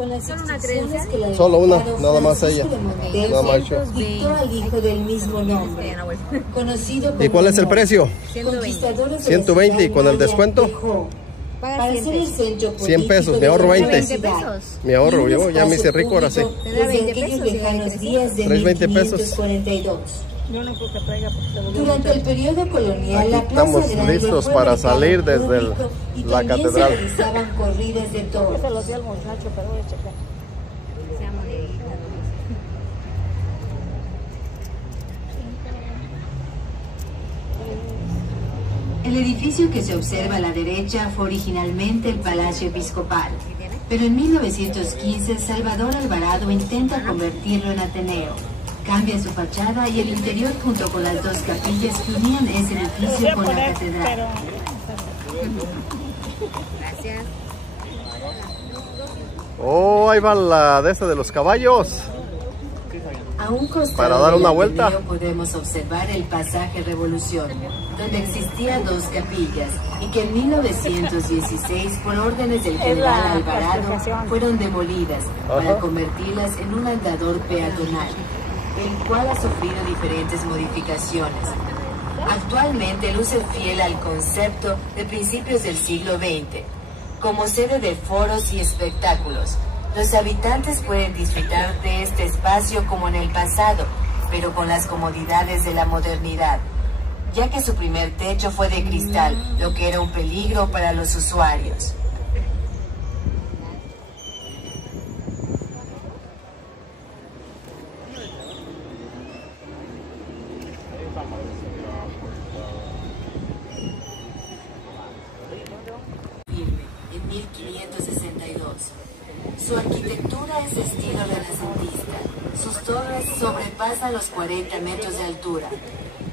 Con las Solo una instrucciones creencia. que la Solo una, dictaron nada más Francisco ella. de Montejo, Nada más yo. dictó al hijo del mismo nombre, conocido como ¿Y cuál es el precio? 120. 120, ¿y con el descuento? Paga Para 100 ser el pesos. centro 100 pesos, político me de ahorro la 20. universidad. Me ahorro, Y un yo ya me hice espacio rico ahora sí. público Te da desde 20 aquellos pesos, lejanos ¿sí? días de 320 pesos. 1542. Yo no creo que traiga porque se volvió Durante el periodo colonial, la Aquí Plaza estamos Grande listos fue para mercado salir desde público y la también catedral. se realizaban corridas de toros. Se los di al muchacho, pero voy a checar. Sea monedita. El edificio que se observa a la derecha fue originalmente el Palacio Episcopal, pero en 1915 Salvador Alvarado intenta convertirlo en Ateneo. Cambia su fachada y el interior junto con las dos capillas que unían ese edificio con la catedral. Gracias. Oh, ahí va la de esta de los caballos. A un costado Para dar una del vuelta. Ateneo podemos observar el pasaje Revolución, donde existían dos capillas y que en 1916, por órdenes del general Alvarado, fueron demolidas para convertirlas en un andador peatonal, el cual ha sufrido diferentes modificaciones. Actualmente luce fiel al concepto de principios del siglo XX, como sede de foros y espectáculos. Los habitantes pueden disfrutar de este espacio como en el pasado, pero con las comodidades de la modernidad, ya que su primer techo fue de cristal, lo que era un peligro para los usuarios. En 1562. Su arquitectura es de estilo renacentista. Sus torres sobrepasan los 40 metros de altura.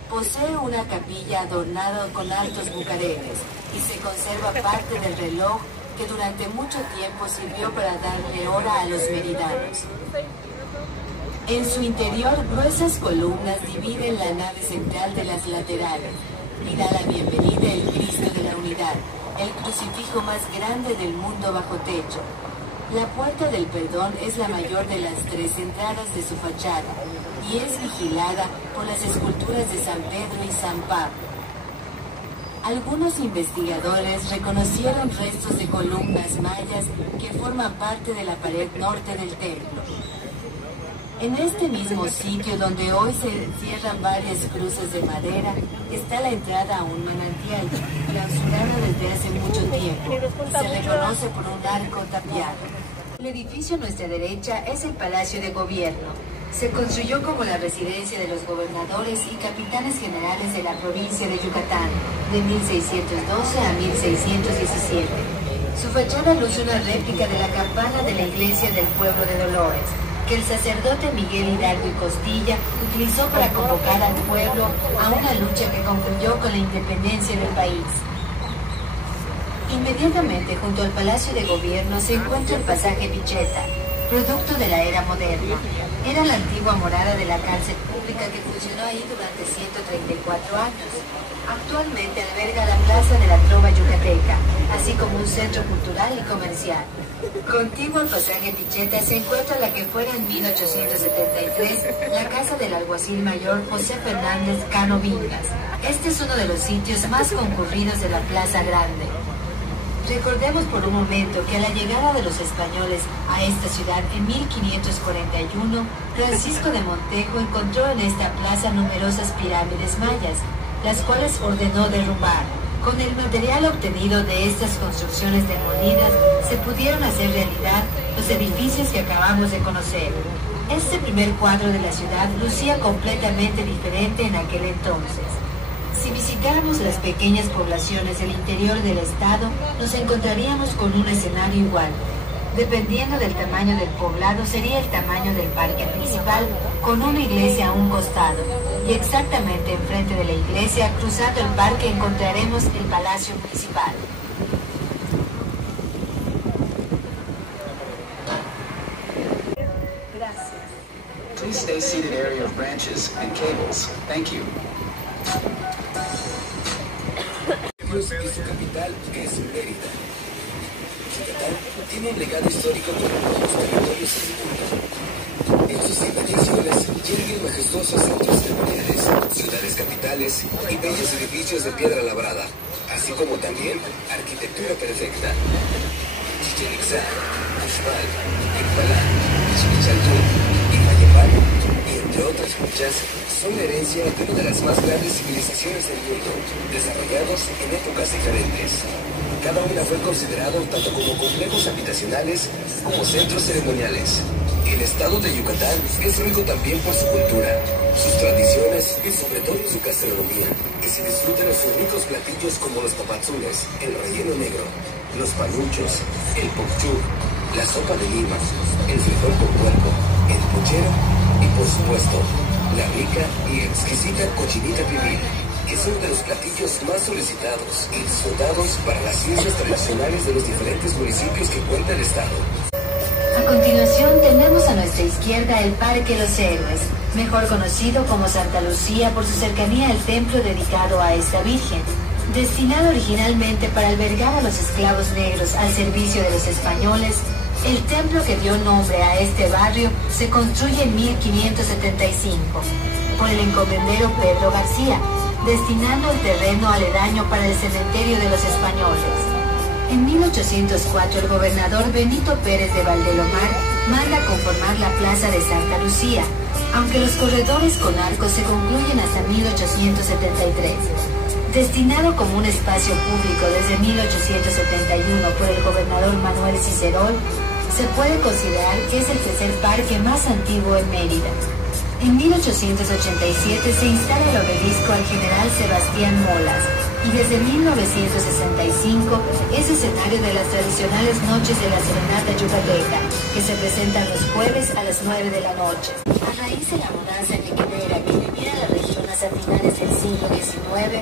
Posee una capilla adornada con altos bucareles y se conserva parte del reloj que durante mucho tiempo sirvió para darle hora a los meridianos. En su interior, gruesas columnas dividen la nave central de las laterales y da la bienvenida el Cristo de la Unidad, el crucifijo más grande del mundo bajo techo. La Puerta del Perdón es la mayor de las tres entradas de su fachada y es vigilada por las esculturas de San Pedro y San Pablo. Algunos investigadores reconocieron restos de columnas mayas que forman parte de la pared norte del templo. En este mismo sitio donde hoy se encierran varias cruces de madera, está la entrada a un manantial, clausurada desde hace mucho tiempo, y se reconoce por un arco tapiado. El edificio a nuestra derecha es el Palacio de Gobierno. Se construyó como la residencia de los gobernadores y capitanes generales de la provincia de Yucatán, de 1612 a 1617. Su fachada luce una réplica de la campana de la iglesia del pueblo de Dolores, que el sacerdote Miguel Hidalgo y Costilla utilizó para convocar al pueblo a una lucha que concluyó con la independencia del país. Inmediatamente junto al Palacio de Gobierno se encuentra el pasaje Pichetá, producto de la era moderna. Era la antigua morada de la cárcel pública que funcionó ahí durante 134 años. Actualmente alberga la Plaza de la Trova Yucateca, así como un centro cultural y comercial. Contiguo al pasaje Pichetá se encuentra la que fuera en 1873 la casa del alguacil mayor José Fernández Cano Vingas. Este es uno de los sitios más concurridos de la Plaza Grande. Recordemos por un momento que a la llegada de los españoles a esta ciudad en 1541, Francisco de Montejo encontró en esta plaza numerosas pirámides mayas, las cuales ordenó derrumbar. Con el material obtenido de estas construcciones demolidas, se pudieron hacer realidad los edificios que acabamos de conocer. Este primer cuadro de la ciudad lucía completamente diferente en aquel entonces. Si visitáramos las pequeñas poblaciones del interior del estado, nos encontraríamos con un escenario igual. Dependiendo del tamaño del poblado, sería el tamaño del parque principal, con una iglesia a un costado. Y exactamente enfrente de la iglesia, cruzando el parque, encontraremos el palacio municipal. Gracias. Please stay seated area of branches and cables. Thank you. Y su capital es Mérida. Yucatán tiene un legado histórico con templos en el mundo. En sus inmediaciones yerguen majestuosos centros ceremoniales, ciudades capitales y bellos edificios de piedra labrada, así como también arquitectura perfecta. Chichén Itzá, Uxmal, Ictalá, Xmichantún y Mayapán, y entre otras muchas, son la herencia de una de las más grandes civilizaciones del mundo, desarrollados en épocas diferentes. Cada una fue considerado tanto como complejos habitacionales como centros ceremoniales. El estado de Yucatán es rico también por su cultura, sus tradiciones y sobre todo su gastronomía, que se disfrutan de sus ricos platillos como los papadzules, el relleno negro, los panuchos, el pokchú, la sopa de lima, el frijol con puerco, el puchero y por supuesto, la rica y exquisita cochinita pibil, que es uno de los platillos más solicitados y disfrutados para las fiestas tradicionales de los diferentes municipios que cuenta el estado. A continuación tenemos a nuestra izquierda el Parque Los Héroes, mejor conocido como Santa Lucía por su cercanía al templo dedicado a esta Virgen. Destinado originalmente para albergar a los esclavos negros al servicio de los españoles, el templo que dio nombre a este barrio se construye en 1575 por el encomendero Pedro García, destinando el terreno aledaño para el cementerio de los españoles. En 1804 el gobernador Benito Pérez de Valdelomar manda conformar la plaza de Santa Lucía, aunque los corredores con arcos se concluyen hasta 1873. Destinado como un espacio público desde 1871 por el gobernador Manuel Cicerón, se puede considerar que es el tercer parque más antiguo en Mérida. En 1887 se instala el obelisco al general Sebastián Molas y desde 1965 es escenario de las tradicionales noches de la serenata yucateca, que se presentan los jueves a las 9 de la noche. A raíz de la mudanza nequedera que vivía la región hasta finales del siglo XIX,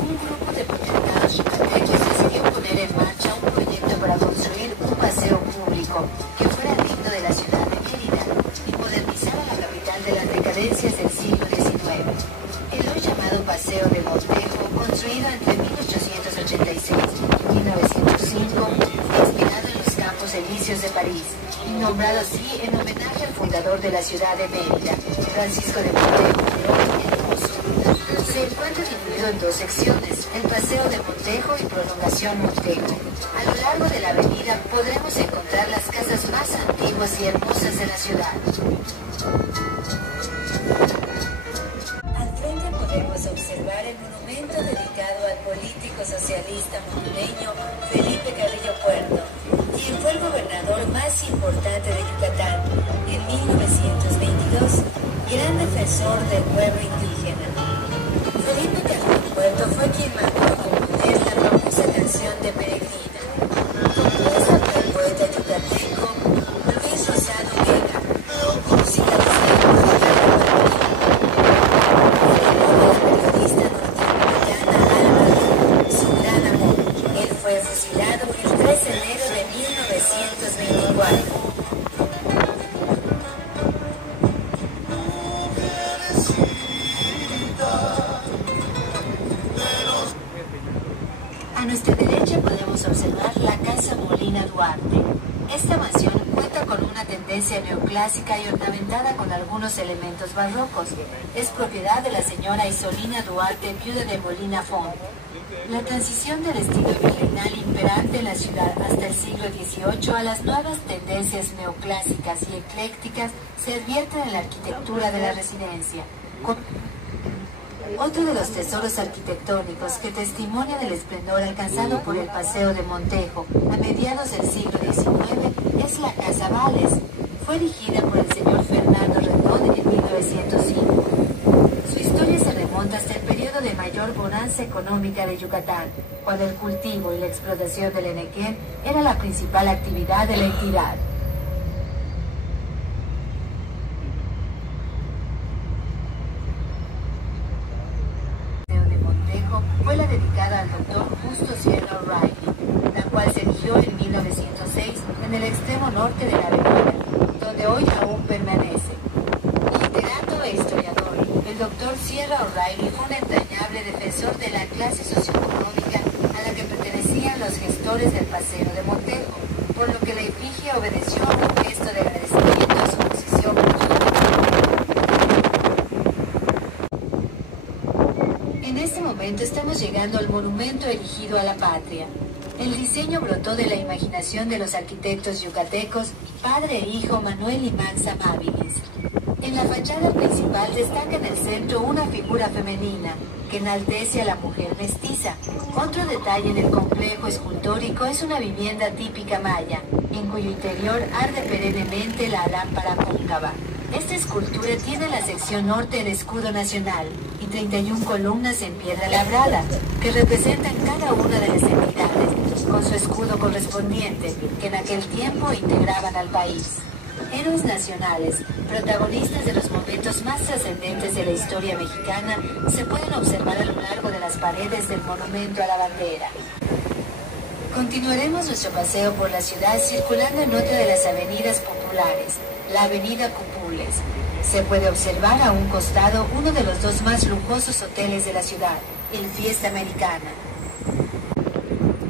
un grupo de potentados yucatecos decidió poner en marcha un proyecto para construir un paseo público que fuera digno de la ciudad de Mérida y modernizar a la capital de las decadencias del siglo XIX. El hoy llamado Paseo de Montejo, construido entre 1886 y 1905, inspirado en los Campos Elíseos de París, y nombrado así en homenaje al fundador de la ciudad de Mérida, Francisco de Montejo el Hermoso. Se encuentra dividido en dos secciones, el Paseo de Montejo y Prolongación Montejo. A lo largo de la avenida podremos encontrar las casas más antiguas y hermosas de la ciudad. Al frente podemos observar el monumento dedicado al político socialista monteño Felipe Carrillo Puerto, quien fue el gobernador más importante de Yucatán en 1922, gran defensor del pueblo indígena. Felipe Carrillo Puerto fue quien mandó a componer la famosa canción de Peregrina, compuesta por el poeta yucateco Luis Rosado Vega, música de fusilado el 3 de enero de 1924. A nuestra derecha podemos observar la Casa Molina Duarte. Esta mansión cuenta con una tendencia neoclásica y ornamentada con algunos elementos barrocos. Es propiedad de la señora Isolina Duarte, viuda de Molina Font. La transición del estilo virreinal imperante en la ciudad hasta el siglo XVIII a las nuevas tendencias neoclásicas y eclécticas se advierten en la arquitectura de la residencia. Otro de los tesoros arquitectónicos que testimonia del esplendor alcanzado por el Paseo de Montejo a mediados del siglo XIX es la Casa Vales. Fue erigida por el señor Fernando Rendón en 1905. Su historia se remonta hasta el periodo de mayor bonanza económica de Yucatán, cuando el cultivo y la explotación del enequén era la principal actividad de la entidad. Fue la dedicada al doctor Justo Sierra O'Reilly, la cual se erigió en 1906 en el extremo norte de la avenida, donde hoy aún permanece. Literato e historiador, el doctor Sierra O'Reilly fue un entrañable defensor de la clase socioeconómica a la que pertenecían los gestores del Paseo de Montejo, por lo que la efigie obedeció a un gesto de agradecimiento momento estamos llegando al monumento erigido a la patria. El diseño brotó de la imaginación de los arquitectos yucatecos, padre e hijo Manuel y Max Amabilis. En la fachada principal destaca en el centro una figura femenina, que enaltece a la mujer mestiza. Otro detalle en el complejo escultórico es una vivienda típica maya, en cuyo interior arde perennemente la lámpara cóncava. Esta escultura tiene en la sección norte el escudo nacional y 31 columnas en piedra labrada, que representan cada una de las entidades, con su escudo correspondiente, que en aquel tiempo integraban al país. Héroes nacionales, protagonistas de los momentos más trascendentes de la historia mexicana, se pueden observar a lo largo de las paredes del monumento a la bandera. Continuaremos nuestro paseo por la ciudad circulando en otra de las avenidas populares, la avenida Cupules. Se puede observar a un costado uno de los dos más lujosos hoteles de la ciudad, el Fiesta Americana.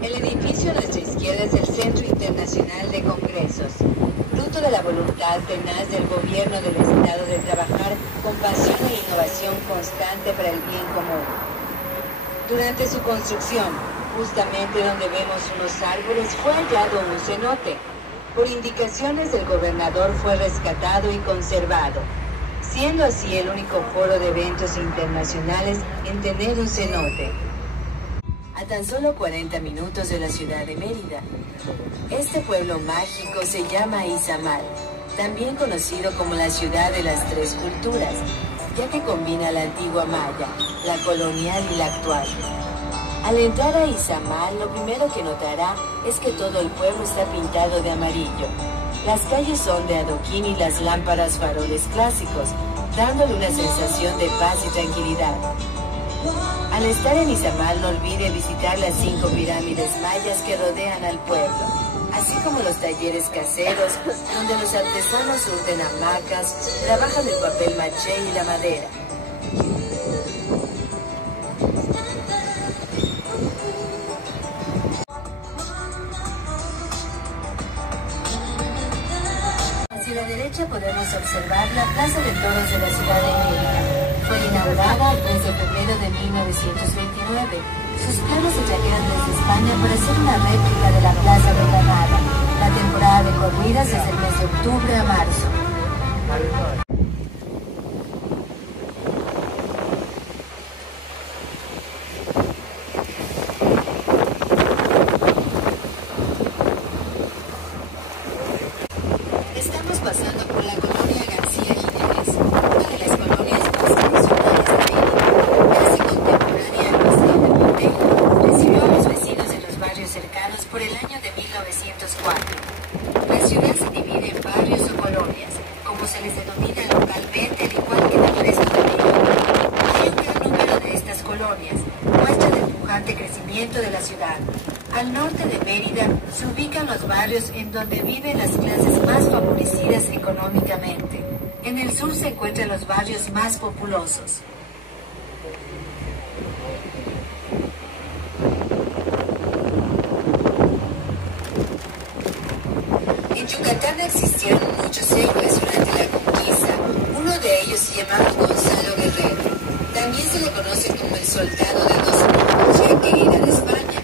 El edificio a nuestra izquierda es el Centro Internacional de Congresos, fruto de la voluntad tenaz del gobierno del Estado de trabajar con pasión e innovación constante para el bien común. Durante su construcción, justamente donde vemos unos árboles, fue hallado un cenote. Por indicaciones del gobernador fue rescatado y conservado, siendo así el único foro de eventos internacionales en tener un cenote. A tan solo 40 minutos de la ciudad de Mérida, este pueblo mágico se llama Izamal, también conocido como la ciudad de las tres culturas, ya que combina la antigua maya, la colonial y la actual. Al entrar a Izamal, lo primero que notará es que todo el pueblo está pintado de amarillo. Las calles son de adoquín y las lámparas faroles clásicos, dándole una sensación de paz y tranquilidad. Al estar en Izamal, no olvide visitar las 5 pirámides mayas que rodean al pueblo, así como los talleres caseros, donde los artesanos surten hamacas, trabajan el papel maché y la madera. Hacia la derecha podemos observar la Plaza de Toros de la ciudad de Mérida. Fue inaugurada el 3 de febrero de 1929. Sus planos se trajeron desde España para hacer una réplica de la Plaza de Granada. La temporada de corridas es el mes de octubre a marzo. Estamos pasando por la colonia García Jiménez, una de las colonias más tradicionales de Mérida, casi contemporánea al Paseo de Montejo. Recibió a los vecinos de los barrios cercanos por el año de 1904. La ciudad se divide en barrios o colonias, como se les denomina localmente, al igual que en el resto de México. Hay un gran número de estas colonias, muestran el pujante crecimiento de la ciudad. Al norte de Mérida se ubican los barrios en donde viven las clases más favorecidas económicamente. En el sur se encuentran los barrios más populosos. En Yucatán existieron muchos héroes durante la conquista. Uno de ellos se llamaba Gonzalo Guerrero. También se le conoce como el soldado de 12 puntos, ya que era de España.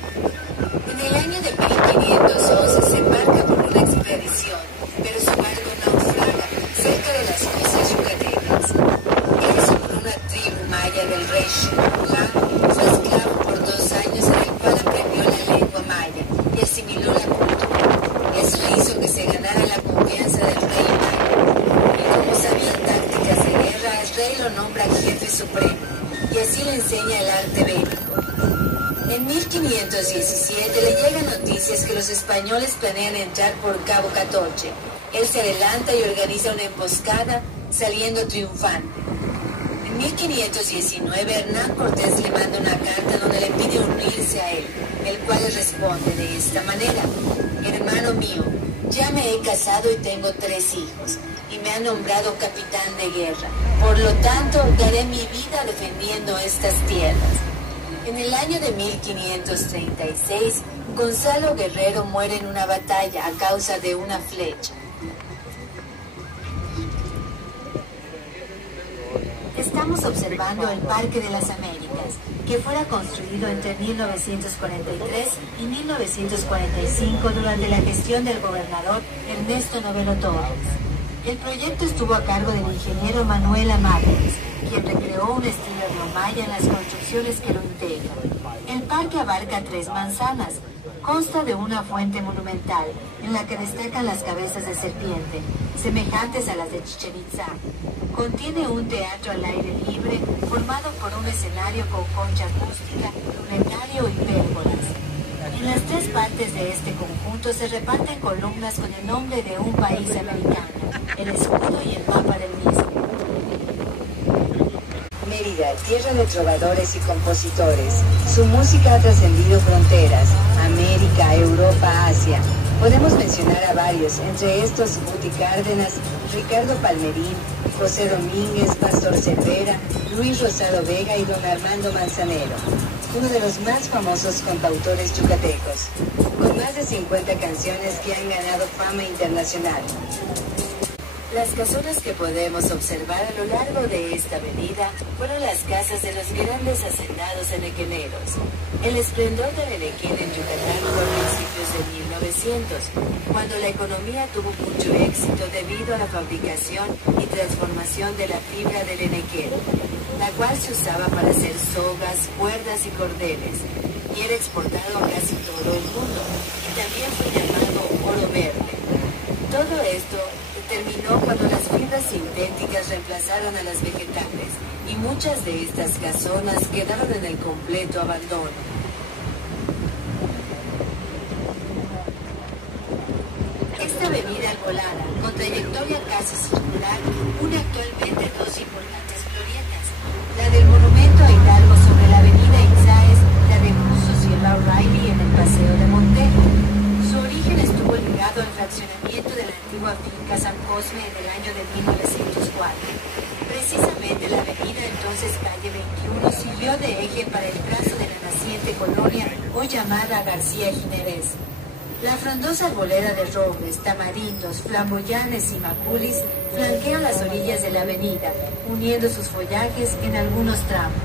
En el año de 1511 se embarca por una expedición, pero su barco naufraga cerca de las costas yucatecas. Él sobre una tribu maya del rey Xinhua, fue esclavo por 2 años, en el cual aprendió la lengua maya y asimiló la cultura. Eso hizo que se ganara la confianza del rey maya. Y como sabía tácticas de guerra, el rey lo nombra jefe supremo y así le enseña el arte bélico. En 1517 le llegan noticias que los españoles planean entrar por Cabo Catoche. Él se adelanta y organiza una emboscada, saliendo triunfante. En 1519 Hernán Cortés le manda una carta donde le pide unirse a él, el cual le responde de esta manera: hermano mío, ya me he casado y tengo 3 hijos, y me han nombrado capitán de guerra. Por lo tanto, daré mi vida defendiendo estas tierras. En el año de 1536, Gonzalo Guerrero muere en una batalla a causa de una flecha. Estamos observando el Parque de las Américas. que fuera construido entre 1943 y 1945 durante la gestión del gobernador Ernesto Novelo Torres. El proyecto estuvo a cargo del ingeniero Manuel Amáguez, quien recreó un estilo neomaya en las construcciones que lo integran. El parque abarca 3 manzanas. Consta de una fuente monumental, en la que destacan las cabezas de serpiente, semejantes a las de Chichén Itzá. Contiene un teatro al aire libre, formado por un escenario con concha acústica, lunetario y pérgolas. En las 3 partes de este conjunto se reparten columnas con el nombre de un país americano, el escudo y el mapa del mismo. Mérida, tierra de trovadores y compositores. Su música ha trascendido fronteras, América, Europa, Asia. Podemos mencionar a varios, entre estos Guti Cárdenas, Ricardo Palmerín, José Domínguez, Pastor Cervera, Luis Rosado Vega y don Armando Manzanero, uno de los más famosos cantautores yucatecos, con más de 50 canciones que han ganado fama internacional. Las casonas que podemos observar a lo largo de esta avenida fueron las casas de los grandes hacendados enequeneros. El esplendor del enequén en Yucatán fue a principios de 1900, cuando la economía tuvo mucho éxito debido a la fabricación y transformación de la fibra del enequén, la cual se usaba para hacer sogas, cuerdas y cordeles, y era exportado a casi todo el mundo, y también fue llamado oro verde. Todo esto terminó cuando las fibras sintéticas reemplazaron a las vegetales y muchas de estas casonas quedaron en el completo abandono. Esta avenida Alcolada, con trayectoria casi circular, une actualmente 2 importantes glorietas, la del monumento a Hidalgo sobre la avenida Itzáes, la de Buzos y el O'Reilly en el Paseo de Montejo. Su origen estuvo ligado al fraccionamiento de la antigua finca San Cosme en el año de 1904. Precisamente la avenida, entonces calle 21, sirvió de eje para el trazo de la naciente colonia hoy llamada García Jiménez. La frondosa arboleda de robles, tamarindos, flamboyanes y maculis flanquean las orillas de la avenida, uniendo sus follajes en algunos tramos.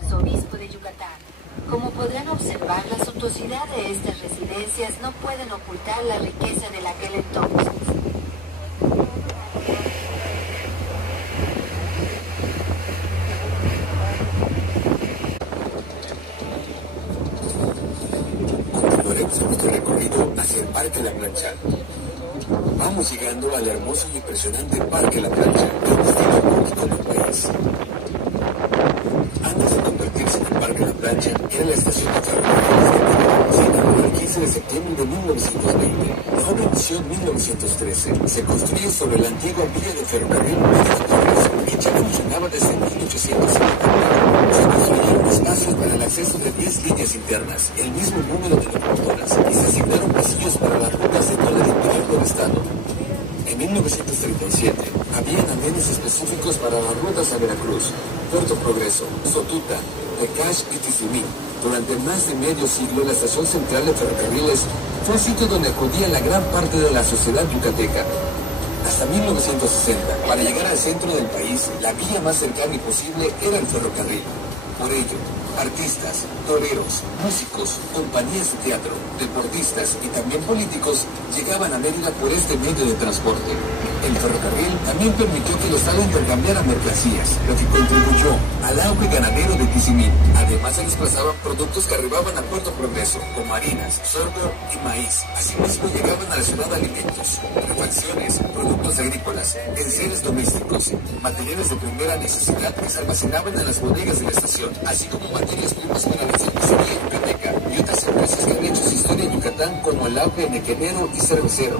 Arzobispo de Yucatán. Como podrán observar, la suntuosidad de estas residencias no pueden ocultar la riqueza de aquel entonces. Continuaremos nuestro recorrido hacia el Parque La Plancha. Vamos llegando al hermoso y impresionante Parque La Plancha, de un estilo único en el país. Antes de convertirse en el Parque La Plancha, era la estación de ferrocarriles de Mérida. Se inauguró el 15 de septiembre de 1920. La obra inició en 1913. Se construyó sobre la antigua vía de ferrocarril Mérida Torres, que ya funcionaba desde 1850. Se construyeron espacios para el acceso de 10 líneas internas, el mismo número de locomotoras, y se asignaron pasillos para las rutas de todo el interior del estado. En 1937, habían andenes específicos para las rutas a Veracruz, Puerto Progreso, Sotuta, Tecash y Tizimín. Durante más de medio siglo, la estación central de ferrocarriles fue el sitio donde acudía la gran parte de la sociedad yucateca. Hasta 1960, para llegar al centro del país, la vía más cercana y posible era el ferrocarril. Por ello, artistas, toreros, músicos, compañías de teatro, deportistas y también políticos llegaban a Mérida por este medio de transporte. El ferrocarril también permitió que el estado intercambiara mercancías, lo que contribuyó al auge ganadero de Tizimín. Además, se desplazaban productos que arribaban a Puerto Progreso, como harinas, sorgo y maíz. Asimismo, llegaban a la ciudad alimentos, refacciones, productos agrícolas, enseres domésticos, materiales de primera necesidad que se almacenaban en las bodegas de la estación, así como materias primas para la cervecería yucateca y otras empresas que han hecho su historia en Yucatán, como el auge nequenero y cervecero.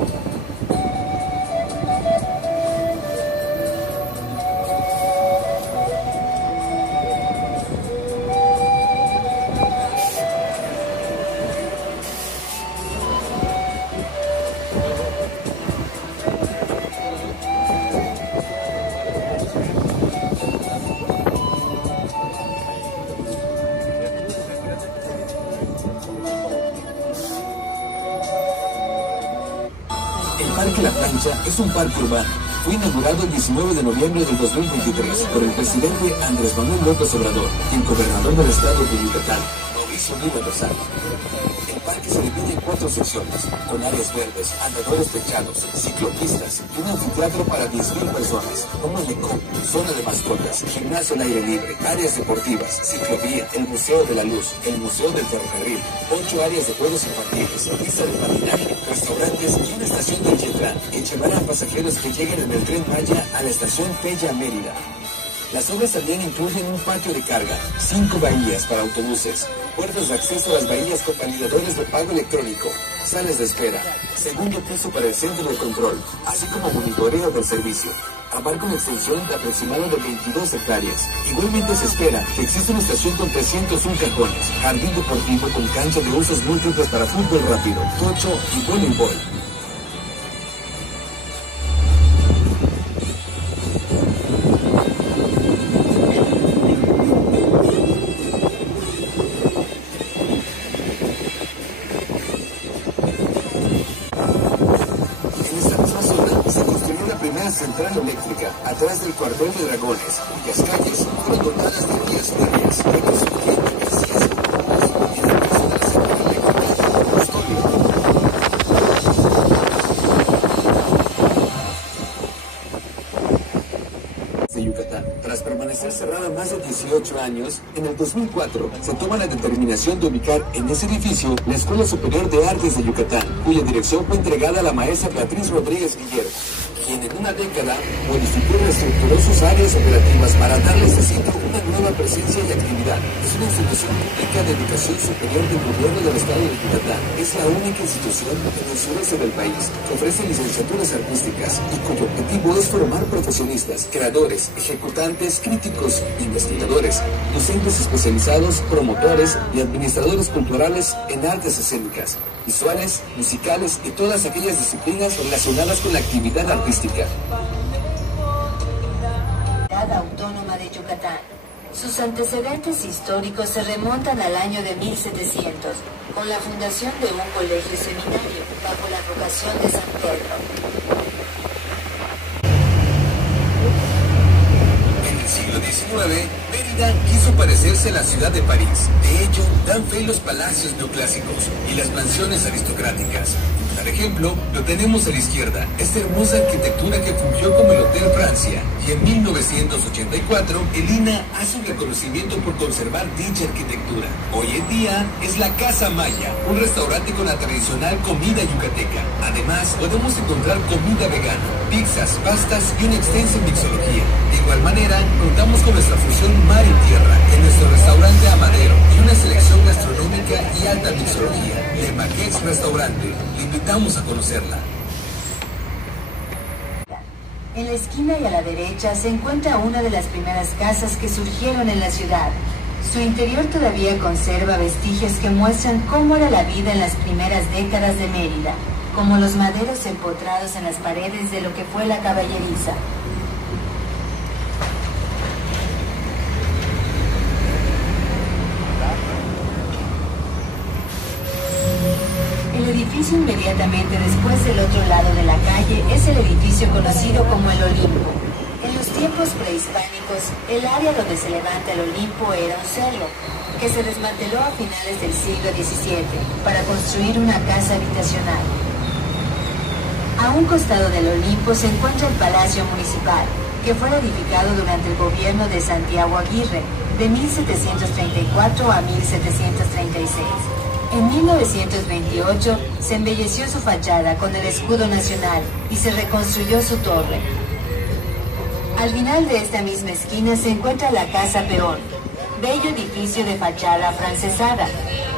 El Parque La Plancha es un parque urbano. Fue inaugurado el 19 de noviembre del 2023 por el presidente Andrés Manuel López Obrador y el gobernador del estado de Yucatán, Mauricio Vila Lozano. El parque se divide en 4 secciones, con áreas verdes, andadores techados, ciclopistas y un anfiteatro para 10.000 personas, un malecón, zona de mascotas, gimnasio al aire libre, áreas deportivas, ciclovía, el Museo de la Luz, el Museo del Ferrocarril, 8 áreas de juegos infantiles, pista de patinaje, restaurantes y una estación del Yetran que llevará a pasajeros que lleguen en el Tren Maya a la estación Pella Mérida. Las obras también incluyen un patio de carga, 5 bahías para autobuses, puertas de acceso a las bahías con validadores de pago electrónico, salas de espera, segundo piso para el centro de control, así como monitoreo del servicio. Abarca una extensión de aproximadamente 22 hectáreas. Igualmente se espera que exista una estación con 301 cajones, jardín deportivo con cancha de usos múltiples para fútbol rápido, tocho y voleibol. Central eléctrica, atrás del cuartel de dragones, cuyas calles fueron dotadas de vías férreas, que construyeron mercancías y la empresa de la central eléctrica Apostolio. De Yucatán. Tras permanecer cerrada más de 18 años, en el 2004 se toma la determinación de ubicar en ese edificio la Escuela Superior de Artes de Yucatán, cuya dirección fue entregada a la maestra Beatriz Rodríguez Guillermo, quien en una década modificó y reestructuró sus áreas operativas para darle a este sitio una nueva presencia y actividad. Es una institución pública de educación superior del gobierno del estado de Yucatán. Es la única institución en el sureste del país que ofrece licenciaturas artísticas y cuyo objetivo es formar profesionistas, creadores, ejecutantes, críticos, investigadores, docentes especializados, promotores y administradores culturales en artes escénicas, visuales, musicales y todas aquellas disciplinas relacionadas con la actividad artística. Autónoma de Yucatán. Sus antecedentes históricos se remontan al año de 1700, con la fundación de un colegio seminario bajo la advocación de San Pedro. En el siglo XIX, Mérida quiso parecerse a la ciudad de París. De hecho, dan fe los palacios neoclásicos y las mansiones aristocráticas. Por ejemplo, lo tenemos a la izquierda, esta hermosa arquitectura que fungió como el Hotel Francia, y en 1984 el INAH hace un reconocimiento por conservar dicha arquitectura. Hoy en día es la Casa Maya, un restaurante con la tradicional comida yucateca. Además, podemos encontrar comida vegana, pizzas, pastas y una extensa mixología. De igual manera, contamos con nuestra fusión mar y tierra en nuestro restaurante Amadero y una selección gastronómica y alta mixología. Le Maquets Restaurante. Le invitamos a conocerla. En la esquina y a la derecha se encuentra una de las primeras casas que surgieron en la ciudad. Su interior todavía conserva vestigios que muestran cómo era la vida en las primeras décadas de Mérida, como los maderos empotrados en las paredes de lo que fue la caballeriza. El edificio inmediatamente después del otro lado de la calle es el edificio conocido como el Olimpo. En los tiempos prehispánicos, el área donde se levanta el Olimpo era un cerro, que se desmanteló a finales del siglo XVII para construir una casa habitacional. A un costado del Olimpo se encuentra el Palacio Municipal, que fue edificado durante el gobierno de Santiago Aguirre, de 1734 a 1736. En 1928 se embelleció su fachada con el escudo nacional y se reconstruyó su torre. Al final de esta misma esquina se encuentra la Casa Perón, bello edificio de fachada afrancesada.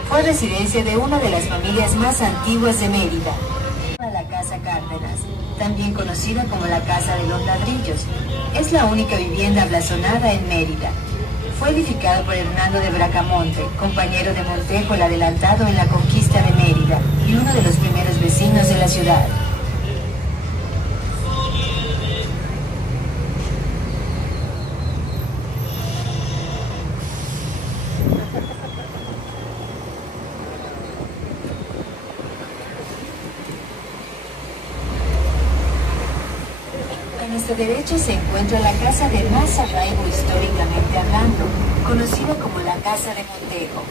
Fue residencia de una de las familias más antiguas de Mérida. La Casa Cárdenas, también conocida como la Casa de los Ladrillos, es la única vivienda blasonada en Mérida. Fue edificado por Hernando de Bracamonte, compañero de Montejo el Adelantado en la conquista de Mérida y uno de los primeros vecinos de la ciudad. A nuestra derecha se encuentra la casa de más arraigo históricamente hablando, conocida como la Casa de Montejo.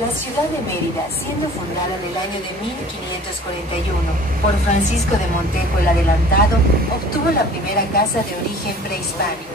La ciudad de Mérida, siendo fundada en el año de 1541 por Francisco de Montejo el Adelantado, obtuvo la primera casa de origen prehispánico.